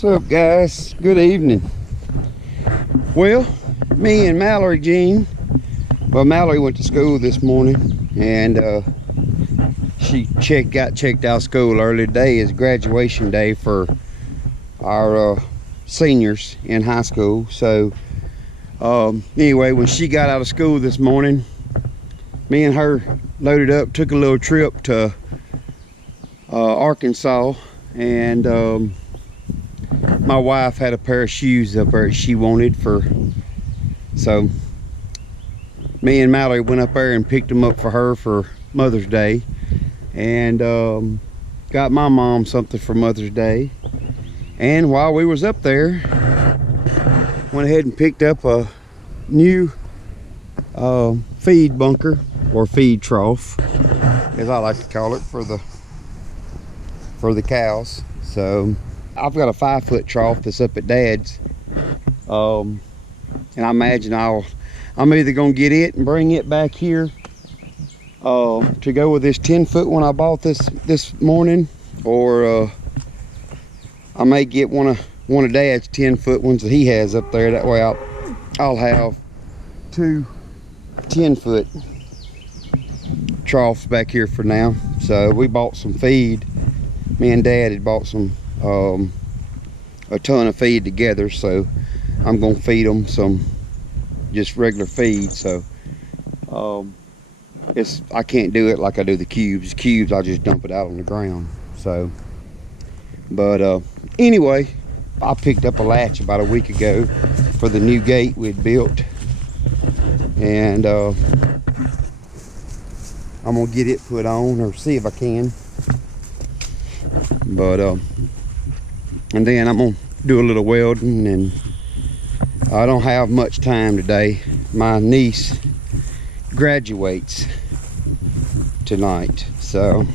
What's up, guys? Good evening. Well, me and Mallory Jean, Mallory went to school this morning, and she got checked out of school early today. Is graduation day for our seniors in high school. So anyway, when she got out of school this morning, me and her loaded up, took a little trip to Arkansas, and my wife had a pair of shoes up there she wanted so me and Mallory went up there and picked them up for her for Mother's Day, and got my mom something for Mother's Day. And while we was up there, went ahead and picked up a new feed bunker, or feed trough as I like to call it, for the cows. So I've got a 5-foot trough that's up at Dad's, and I imagine I'm either gonna get it and bring it back here to go with this 10-foot one I bought this morning, or I may get one of Dad's 10-foot ones that he has up there. That way I'll have two 10-foot troughs back here for now. So we bought some feed. Me and Dad had bought some a ton of feed together, so I'm gonna feed them some just regular feed. So I can't do it like I do the cubes. I just dump it out on the ground. So but anyway, I picked up a latch about a week ago for the new gate we'd built, and I'm gonna get it put on, or see if I can. But and then I'm gonna do a little welding, and I don't have much time today. My niece graduates tonight, so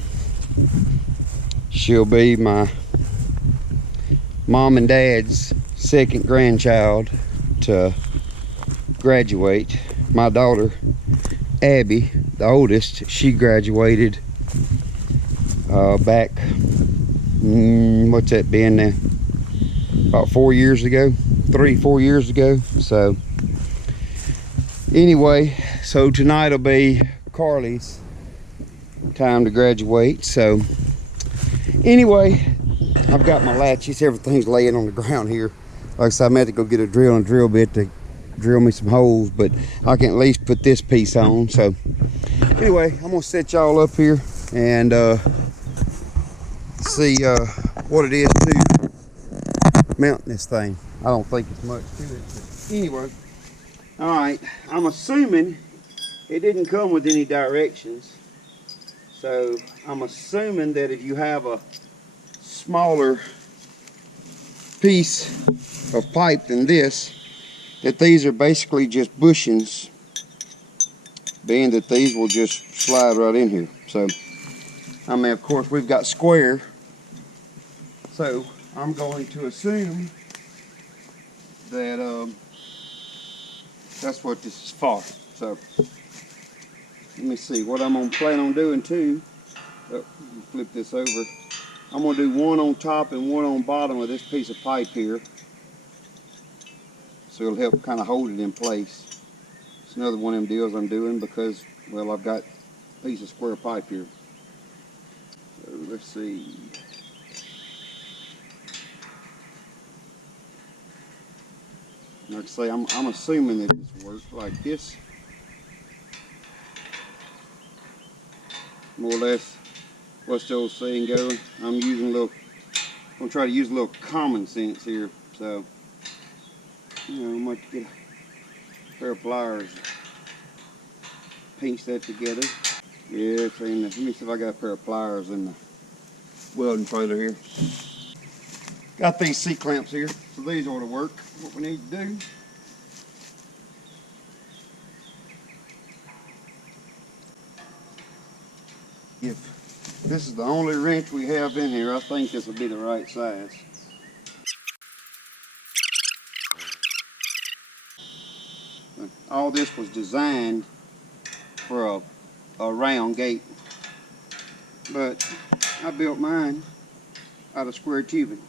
she'll be my mom and dad's second grandchild to graduate. My daughter Abby, the oldest, she graduated back, what's that been now, about 4 years ago, 3-4 years ago. So anyway, so tonight will be Carly's time to graduate. So anyway, I've got my latches, everything's laying on the ground here. Like I said, I'm going to go get a drill and drill bit to drill me some holes, but I can at least put this piece on. So anyway, I'm gonna set y'all up here and see what it is to mounting this thing. I don't think it's much to it, but anyway. All right, I'm assuming it didn't come with any directions, so I'm assuming that if you have a smaller piece of pipe than this, that these are basically just bushings, being that these will just slide right in here. So I mean, of course we've got square, so I'm going to assume that that's what this is for. So let me see what I'm gonna plan on doing too. Flip this over. I'm gonna do one on top and one on bottom of this piece of pipe here, so it'll help kind of hold it in place. It's another one of them deals I'm doing because, well, I've got a piece of square pipe here. So let's see. Like I say, I'm assuming that this works like this. More or less, what's the old saying going? I'm gonna try to use a little common sense here. So, you know, I might get a pair of pliers, pinch that together. Yeah, it's in the, let me see if I got a pair of pliers in the welding trailer here. Got these C-clamps here, so these ought to work. What we need to do, if this is the only wrench we have in here, I think this will be the right size. All this was designed for a round gate, but I built mine out of square tubing.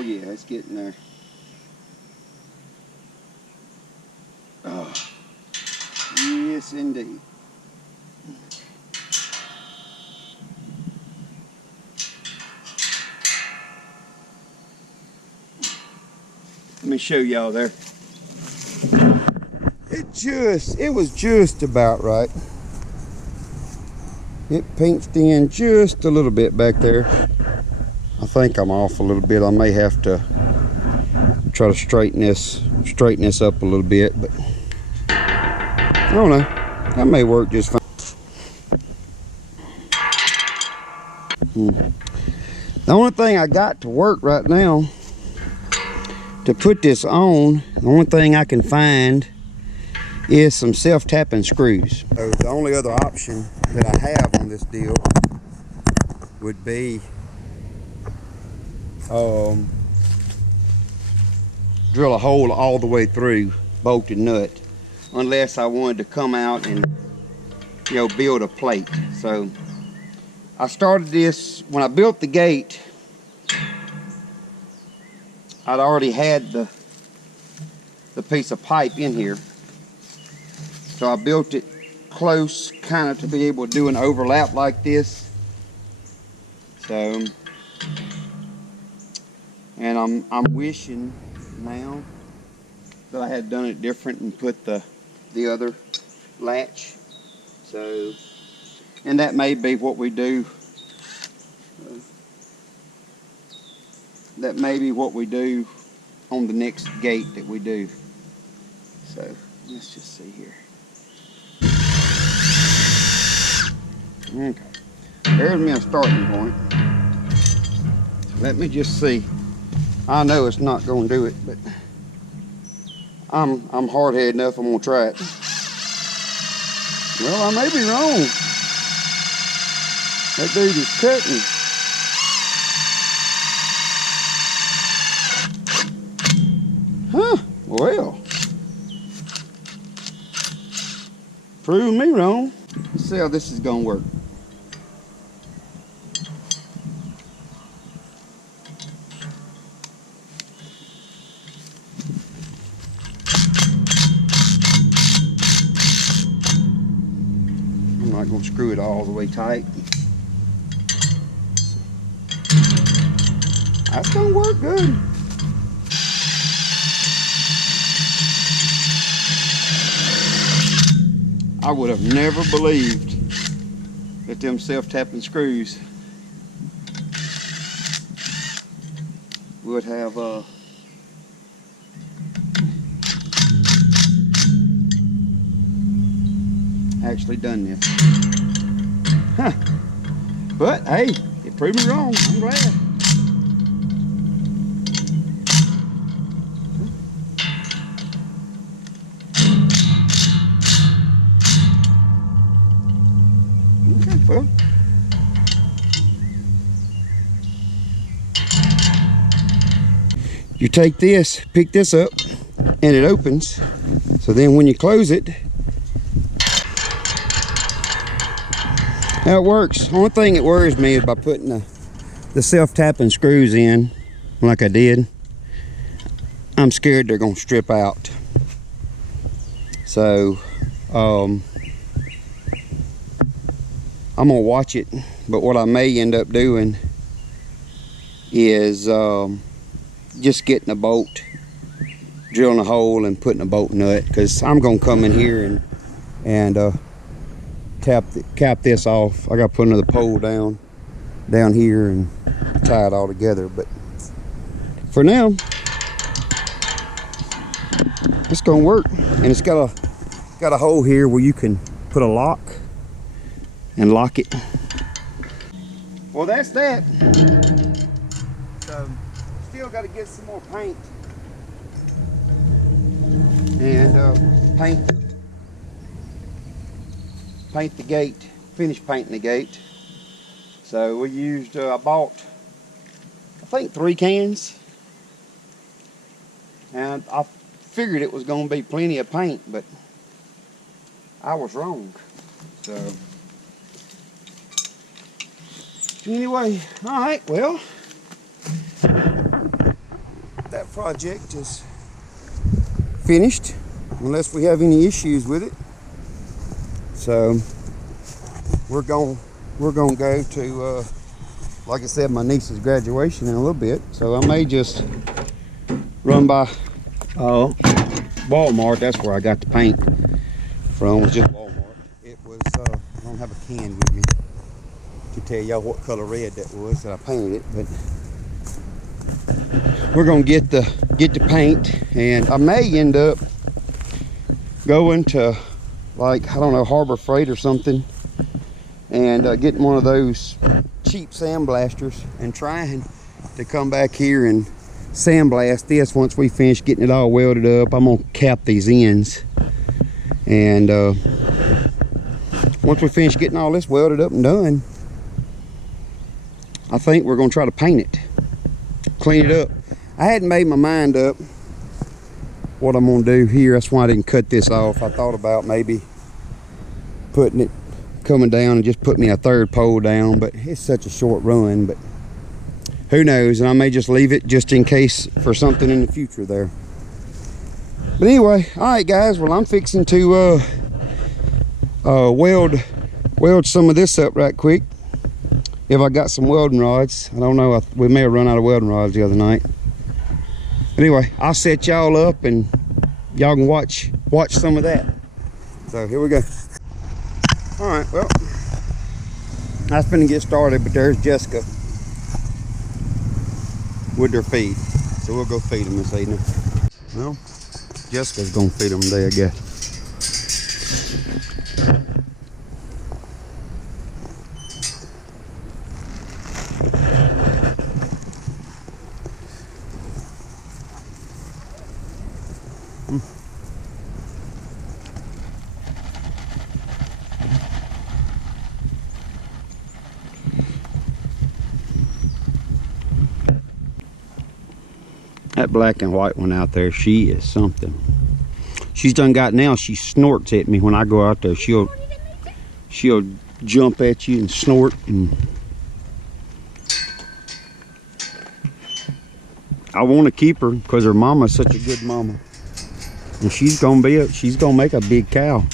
Oh yeah, it's getting there. Oh, yes indeed. Let me show y'all there. It was just about right. It pinched in just a little bit back there. I think I'm off a little bit. I may have to try to straighten this up a little bit, but I don't know. That may work just fine. The only thing I got to work right now to put this on, the only thing I can find is some self-tapping screws. So the only other option that I have on this deal would be drill a hole all the way through, bolt and nut, unless I wanted to come out and, you know, build a plate. So I started this when I built the gate. I'd already had the piece of pipe in here, so I built it close, kind of to be able to do an overlap like this. So, and I'm wishing now that I had done it different and put the other latch. So, and that may be what we do. That may be what we do on the next gate that we do. So let's just see here. Okay, there's me a starting point. Let me just see. I know it's not going to do it, but I'm hard-headed enough. I'm going to try it. Well, I may be wrong. That dude is cutting. Huh? Well, prove me wrong. Let's see how this is going to work. I'm not going to screw it all the way tight. That's going to work good. I would have never believed that them self-tapping screws would have actually done this. Huh. But hey, it proved me wrong. I'm glad. Okay, well. You take this, pick this up, and it opens. So then when you close it, how it works. Only thing that worries me is by putting the self-tapping screws in like I did, I'm scared they're gonna strip out. So I'm gonna watch it, but what I may end up doing is just getting a bolt, drilling a hole and putting a bolt nut, because I'm gonna come in here and cap this off. I gotta put another pole down here and tie it all together, but for now it's gonna work. And it's got a hole here where you can put a lock and lock it. Well, that's that. So still got to get some more paint and paint the gate, finish painting the gate. So we used, I bought, I think 3 cans, and I figured it was going to be plenty of paint, but I was wrong. So anyway, all right, well, project is finished, unless we have any issues with it. So we're gonna go to like I said, my niece's graduation in a little bit, so I may just run by Walmart. That's where I got the paint from. It was just Walmart. It was I don't have a can with me to tell y'all what color red that was that I painted it, but we're gonna get the paint, and I may end up going to, like, I don't know, Harbor Freight or something, and getting one of those cheap sandblasters and trying to come back here and sandblast this. Once we finish getting it all welded up, I'm gonna cap these ends, and once we finish getting all this welded up and done, I think we're gonna try to paint it, clean it up. I hadn't made my mind up what I'm gonna do here. That's why I didn't cut this off. I thought about maybe putting it coming down and just put me a third pole down, but it's such a short run. But who knows, and I may just leave it just in case for something in the future there. But anyway, all right guys, well, I'm fixing to weld some of this up right quick. If I got some welding rods, I don't know, we may have run out of welding rods the other night. Anyway, I'll set y'all up and y'all can watch some of that. So here we go. All right, well, I was finna get started, but there's Jessica with their feed. So we'll go feed them this evening. Well, Jessica's gonna feed them today, I guess. That black and white one out there, she is something. She's done got now, she snorts at me when I go out there. She'll jump at you and snort, and I want to keep her because her mama's such a good mama, and she's gonna make a big cow.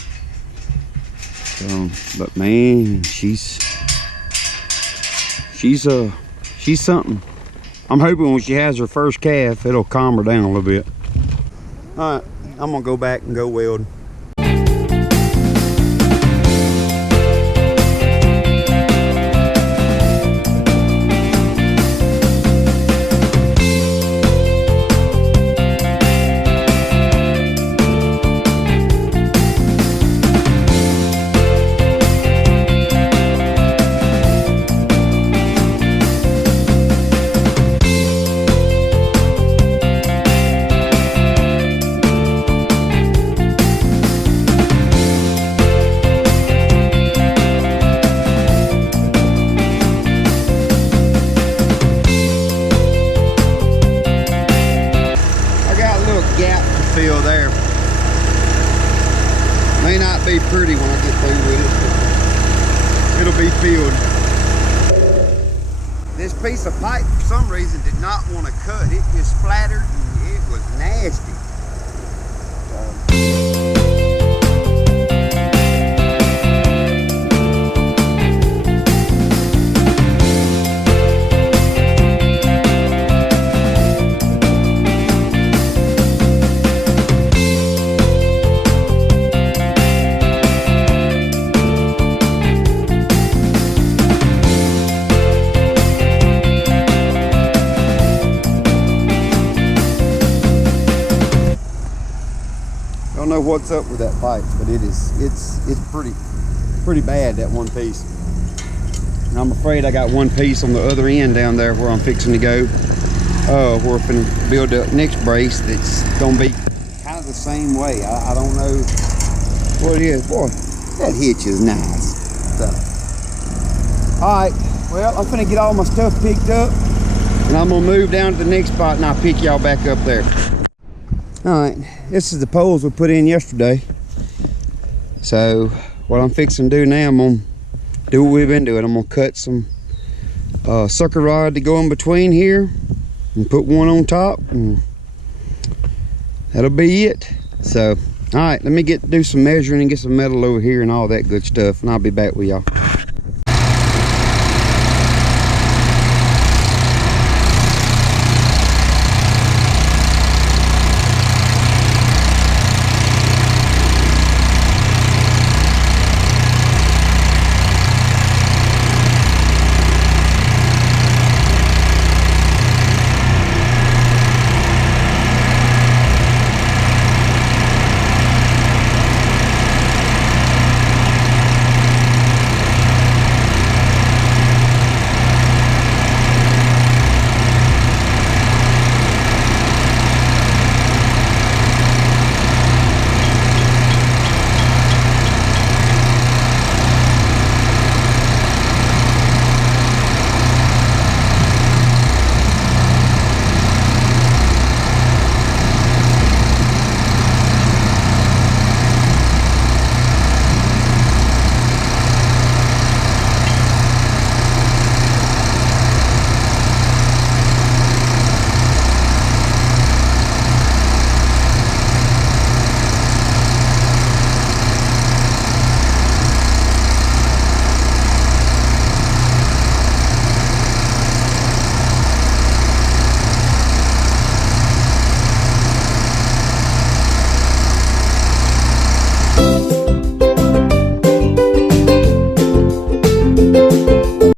But man, she's something. I'm hoping when she has her first calf, it'll calm her down a little bit. All right, I'm gonna go back and go weld. Fill there. May not be pretty when I get through with it, but it'll be filled. This piece of pipe, for some reason, did not want to cut. It just splattered and it was nasty. Don't know what's up with that pipe, but it's pretty bad, that one piece. And I'm afraid I got one piece on the other end down there where I'm fixing to go. We're going to build the next brace that's going to be kind of the same way. I don't know what it is. Boy, that hitch is nice. So, all right, well, I'm going to get all my stuff picked up, and I'm going to move down to the next spot, and I'll pick y'all back up there. All right, this is the poles we put in yesterday. So what I'm fixing to do now, I'm gonna do what we've been doing. I'm gonna cut some sucker rod to go in between here and put one on top and that'll be it. So all right, let me do some measuring and get some metal over here and all that good stuff, and I'll be back with y'all.